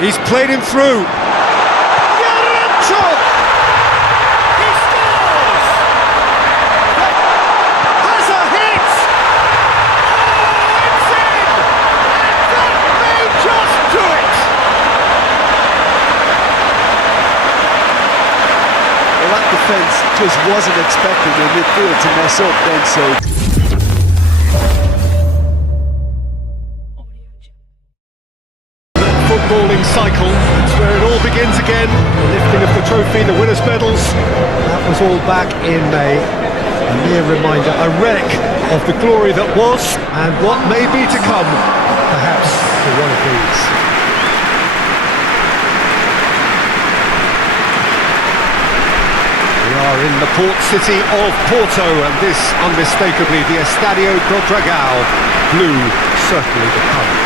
He's played him through. Yaranchuk! He scores! Has a hit! Oh, it's in! And that may just do it! Well, that defence just wasn't expecting the midfield to mess up then, so... Footballing cycle, it's where it all begins again. The lifting of the trophy, the winners' medals. That was all back in May. A mere reminder, a relic of the glory that was and what may be to come, perhaps for one of these. We are in the port city of Porto, and this unmistakably the Estadio do Dragão. Blue, certainly the colour.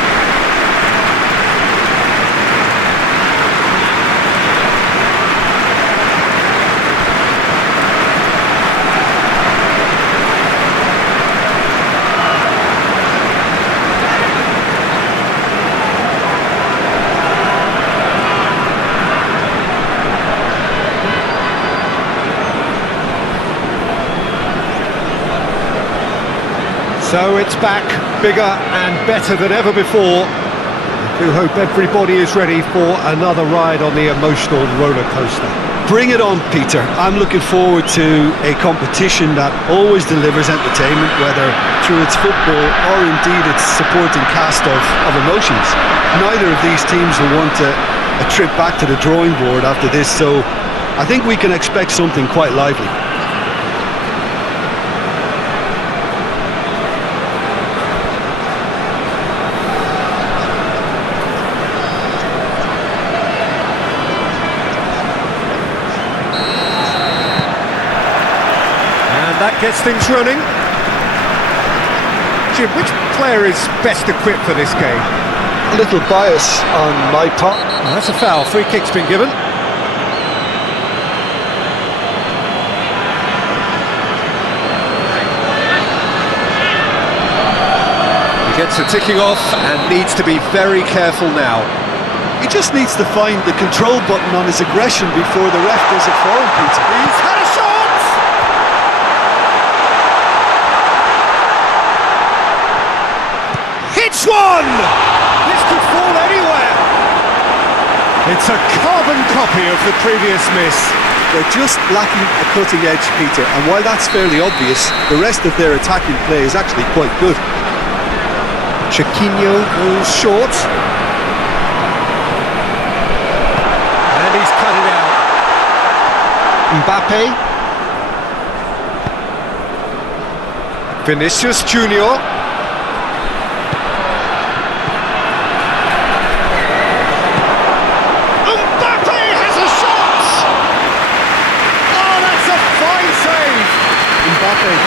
So it's back, bigger and better than ever before. I do hope everybody is ready for another ride on the emotional roller coaster. Bring it on, Peter. I'm looking forward to a competition that always delivers entertainment, whether through its football or indeed its supporting cast of emotions. Neither of these teams will want a trip back to the drawing board after this, so I think we can expect something quite lively. That gets things running. Jim, which player is best equipped for this game? A little bias on my part. Oh, that's a foul. Free kick's been given. He gets a ticking off and needs to be very careful now. He just needs to find the control button on his aggression before the ref does it for him, Peter. He's had a shot! Hits one! This could fall anywhere. It's a carbon copy of the previous miss. They're just lacking a cutting edge, Peter, and while that's fairly obvious, the rest of their attacking play is actually quite good. Chiquinho goes short. And he's cut it out. Mbappe. Vinicius Junior.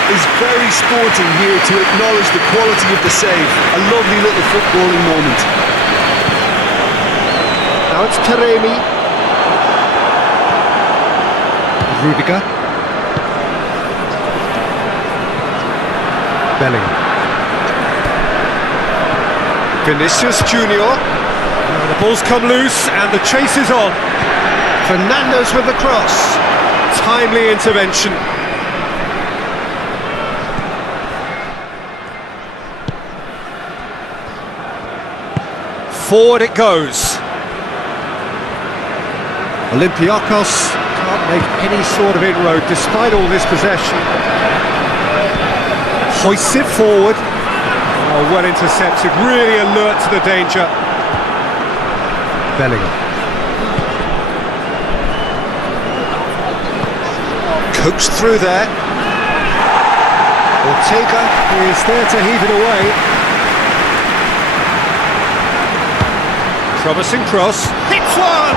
Is very sporting here to acknowledge the quality of the save. A lovely little footballing moment. Now it's Taremi. Rudiger. Bellingham. Vinicius Junior. The ball's come loose and the chase is on. Fernandes with the cross. Timely intervention. Forward it goes. Olympiakos can't make any sort of inroad despite all this possession. Hoists it forward. Oh, well intercepted, really alert to the danger. Bellingham. Coaxed through there. Ortega is there to heave it away. Promising cross. Hits one!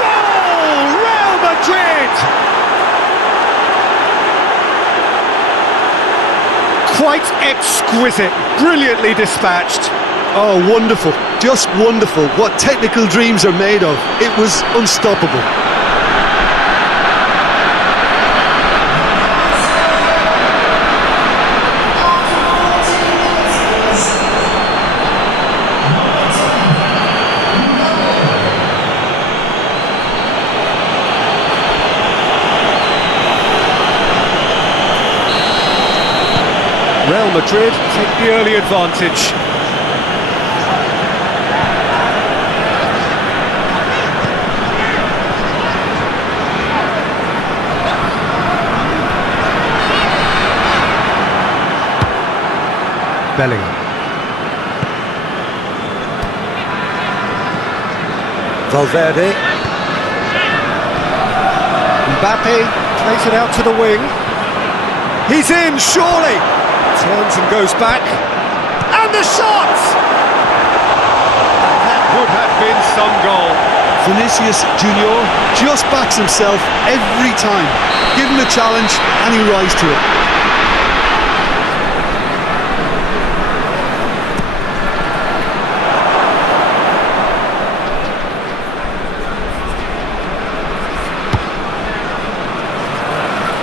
Goal! Real Madrid! Quite exquisite, brilliantly dispatched. Oh, wonderful, just wonderful. What technical dreams are made of. It was unstoppable. Madrid take the early advantage. Bellingham. Valverde. Mbappe plays it out to the wing. He's in, surely! Turns and goes back. And the shot! That would have been some goal. Vinicius Junior just backs himself every time. Give him a challenge and he rises to it.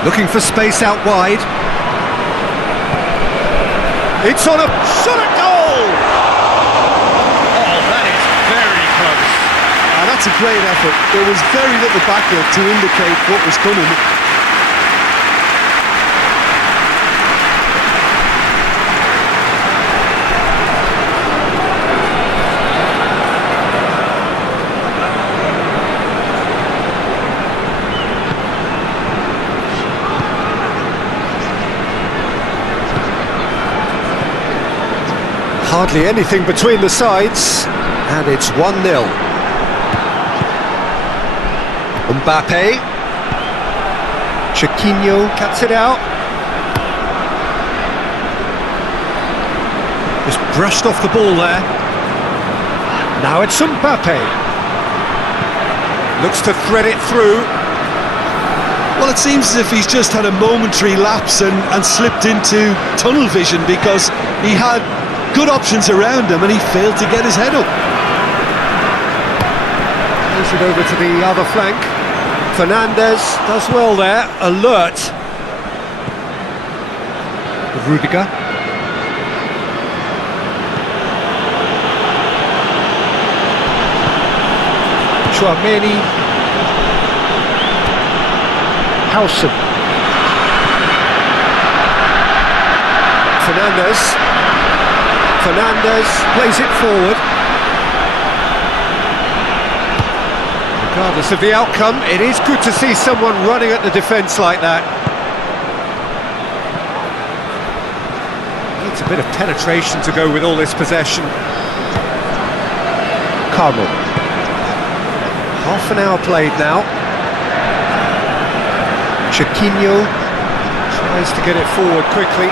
Looking for space out wide. It's on a shot at goal! Oh, that is very close. That's a great effort. There was very little backup to indicate what was coming. Hardly anything between the sides, and it's 1-0. Mbappe. Chiquinho cuts it out. Just brushed off the ball there. Now it's Mbappe. Looks to thread it through. Well, it seems as if he's just had a momentary lapse and slipped into tunnel vision, because he had good options around him and he failed to get his head up. Moves it over to the other flank. Fernandez does well there, alert. Rudiger. Chouameni. Howson. Fernandez plays it forward. Regardless of the outcome, it is good to see someone running at the defence like that. Needs a bit of penetration to go with all this possession. Carmel. Half an hour played now. Chiquinho tries to get it forward quickly.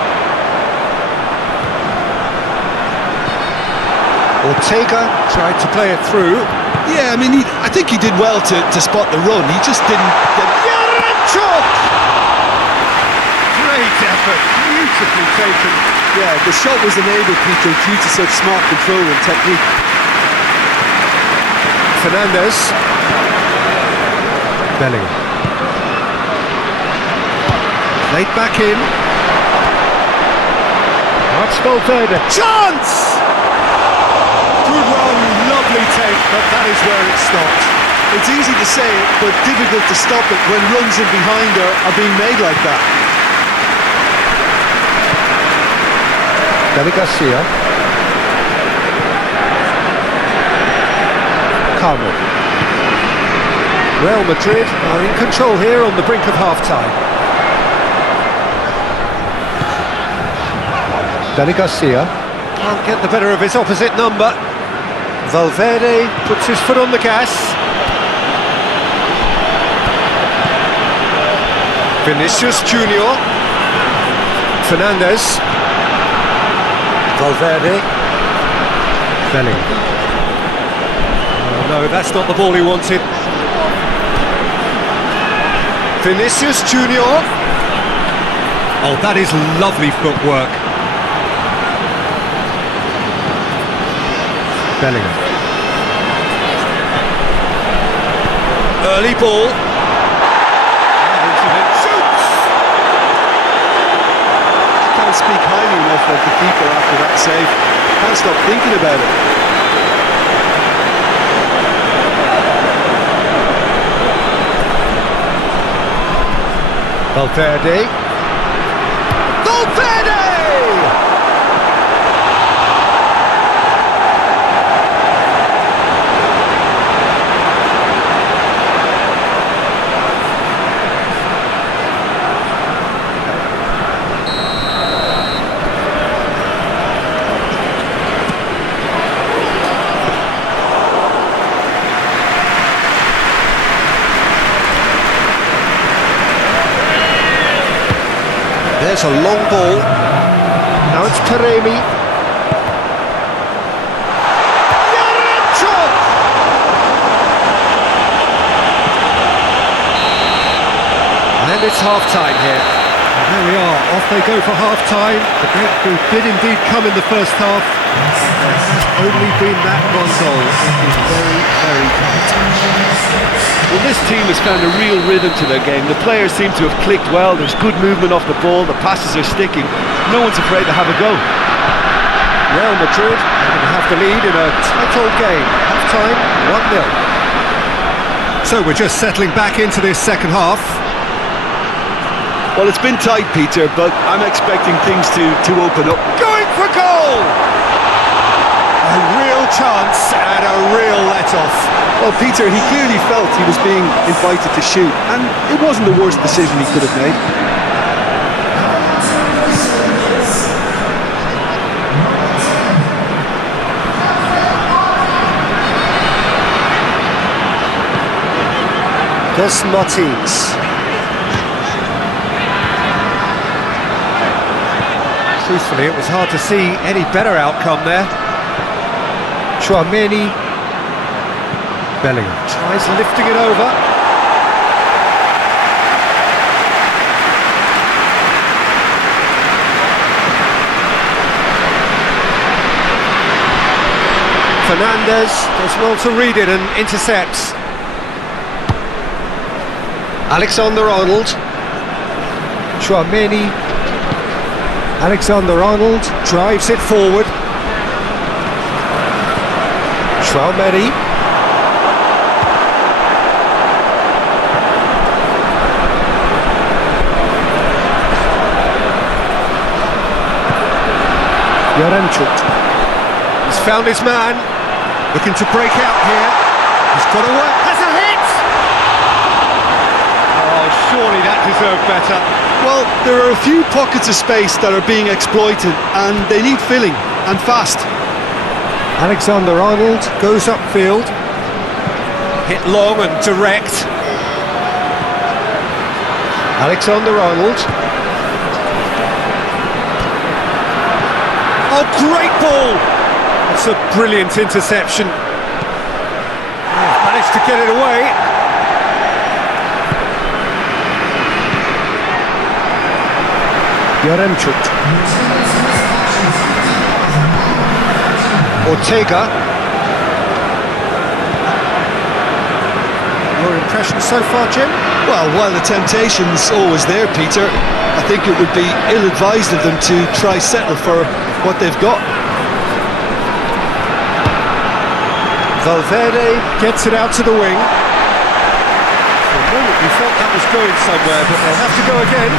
Ortega tried to play it through. Yeah, I mean, I think he did well to spot the run. He just didn't get... Yaranchuk! Great effort, beautifully taken. Yeah, the shot was enabled, Peter, due to such smart control and technique. Fernandez. Bellingham. Laid back in. That's Valverde. Chance! Good run, lovely take, but that is where it stopped. It's easy to say it, but difficult to stop it when runs in behind are being made like that. David Garcia. Carmel. Real Madrid are in control here on the brink of half-time. David Garcia can't get the better of his opposite number. Valverde puts his foot on the gas. Vinicius Junior. Fernandez. Valverde. Bellingham. Oh no, that's not the ball he wanted. Vinicius Junior. Oh, that is lovely footwork. Bellingham. Early ball. Shoots! Can't speak highly enough of the keeper after that save. Can't stop thinking about it. Valverde. Valverde! That's a long ball. Now it's Taremi. And it's half-time here. And there we are, off they go for half-time. The breakthrough did indeed come in the first half. There has only been that one goal. It is very, very tight. Well, this team has found a real rhythm to their game. The players seem to have clicked well. There's good movement off the ball. The passes are sticking. No one's afraid to have a go. Real Madrid are going to have the lead in a tight old game. Half-time, 1-0. So we're just settling back into this second half. Well, it's been tight, Peter, but I'm expecting things to open up. Going for goal! A real chance and a real let-off. Well, Peter, he clearly felt he was being invited to shoot, and it wasn't the worst decision he could have made. Dos Martins. Truthfully, it was hard to see any better outcome there. Chouameni. Bellingham tries lifting it over. Fernandes does well to read it and intercepts. Alexander-Arnold. Chouameni. Alexander-Arnold drives it forward. Chouameni. Yaremchuk. He's found his man. Looking to break out here. He's got to work. Has a hit! Oh, surely that deserved better. Well, there are a few pockets of space that are being exploited, and they need filling, and fast. Alexander-Arnold goes upfield. Hit long and direct. Alexander-Arnold. Oh, great ball! That's a brilliant interception. Managed to get it away. Yaremchuk. Ortega. Your impression so far, Jim? Well, while the temptation's always there, Peter, I think it would be ill-advised of them to try settle for what they've got. Valverde gets it out to the wing. For a moment we thought that was going somewhere, but they'll have to go again.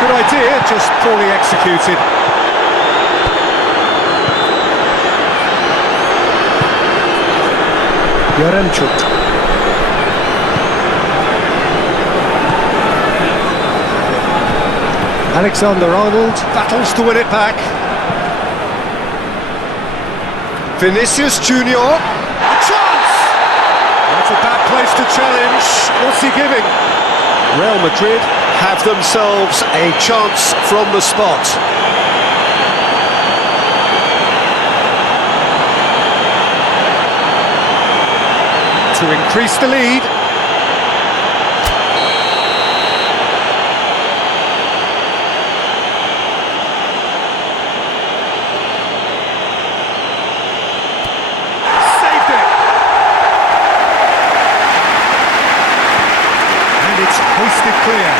Good idea, just poorly executed. Yaremchuk. Alexander-Arnold battles to win it back. Vinicius Junior. A chance! That's a bad place to challenge. What's he giving? Real Madrid have themselves a chance from the spot. To increase the lead. Saved it! And it's hoisted clear.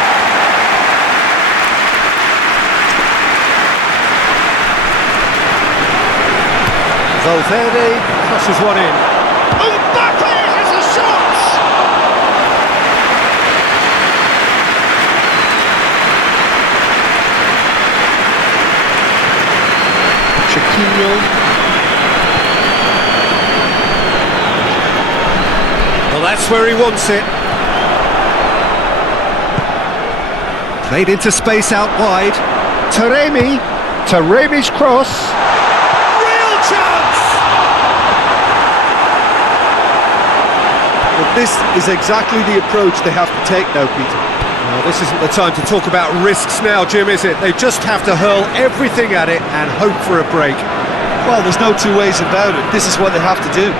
Valverde crosses one in. Mbappe has a shot! Chiquinho. Well, that's where he wants it. Played into space out wide. Taremi's cross. This is exactly the approach they have to take now, Peter. Well, this isn't the time to talk about risks now, Jim, is it? They just have to hurl everything at it and hope for a break. Well, there's no two ways about it. This is what they have to do.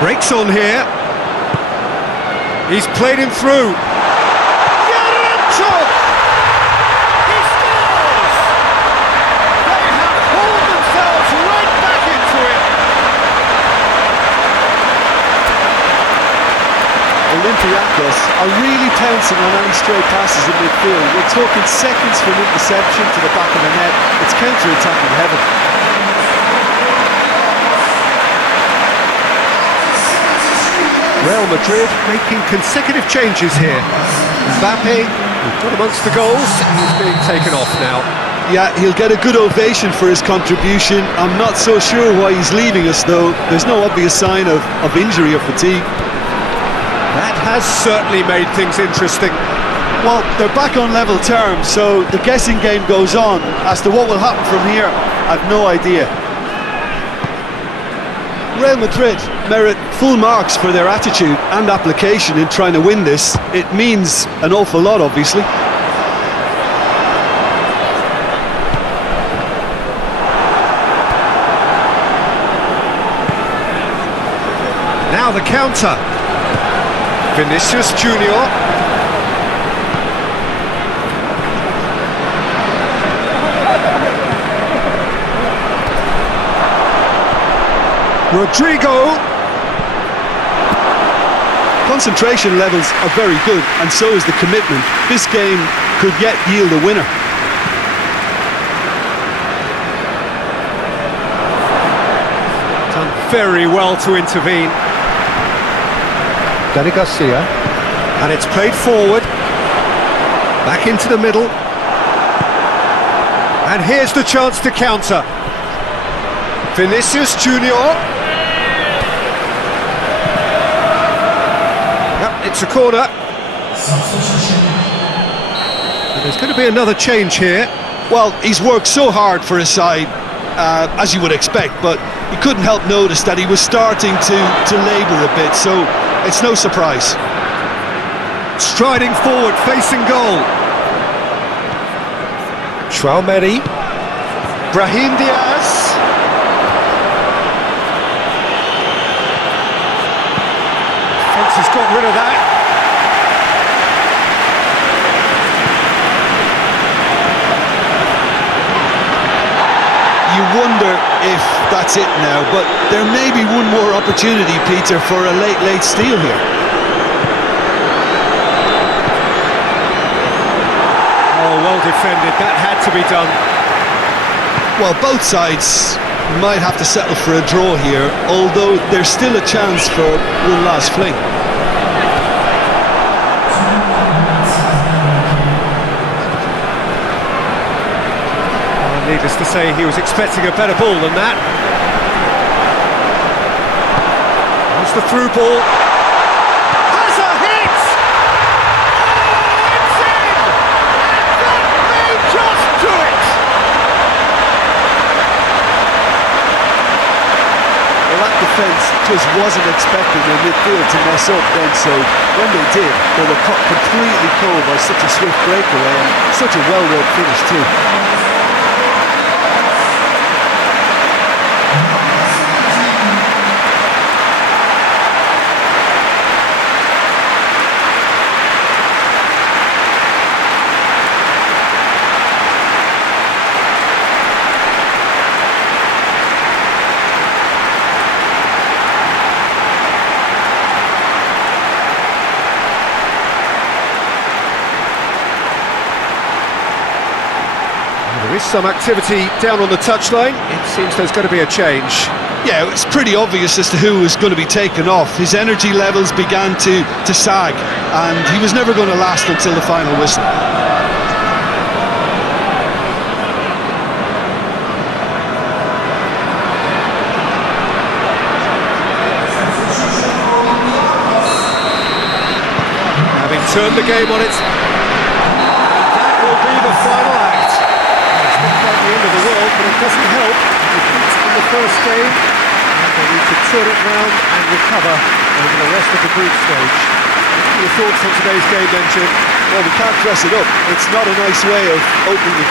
Breaks on here. He's played him through. He scores! They have hauled themselves right back into it. Olympiakos are really pouncing on any stray passes in midfield. We're talking seconds from interception to the back of the net. It's counter-attacking heaven. Real Madrid making consecutive changes here. Mbappe, who's got amongst the goals, he's being taken off now. Yeah, he'll get a good ovation for his contribution. I'm not so sure why he's leaving us, though. There's no obvious sign of injury or fatigue. That has certainly made things interesting. Well, they're back on level terms, so the guessing game goes on. As to what will happen from here, I've no idea. Real Madrid merit full marks for their attitude and application in trying to win this. It means an awful lot, obviously. Now the counter. Vinicius Junior. Rodrigo. Concentration levels are very good, and so is the commitment. This game could yet yield a winner. Done very well to intervene. Danny Garcia. And it's played forward. Back into the middle. And here's the chance to counter. Vinicius Junior. It's a corner. And there's going to be another change here. Well, he's worked so hard for his side, as you would expect, but you couldn't help notice that he was starting to labour a bit, so it's no surprise. Striding forward, facing goal. Traumeri. Brahim Diaz. Has got rid of that. You wonder if that's it now, but there may be one more opportunity, Peter, for a late steal here. Oh, well defended. That had to be done. Well, both sides might have to settle for a draw here, although there's still a chance for one last fling. Needless to say, he was expecting a better ball than that. There's the through ball. Has a hit! Oh, it's in! That may just do it! Well, that defence just wasn't expecting their midfield to mess up then, so when they did, they were caught completely cold by such a swift breakaway and such a well-read finish too. There is some activity down on the touchline. It seems there's going to be a change. Yeah, it's pretty obvious as to who was going to be taken off. His energy levels began to sag, and he was never going to last until the final whistle. Having turned the game on its... That will be the final act. It's not quite the end of the world, but it doesn't help. first game, and they need to turn it round and recover over the rest of the group stage. Your thoughts on today's game then, Jim? Well, we can't dress it up. It's not a nice way of opening the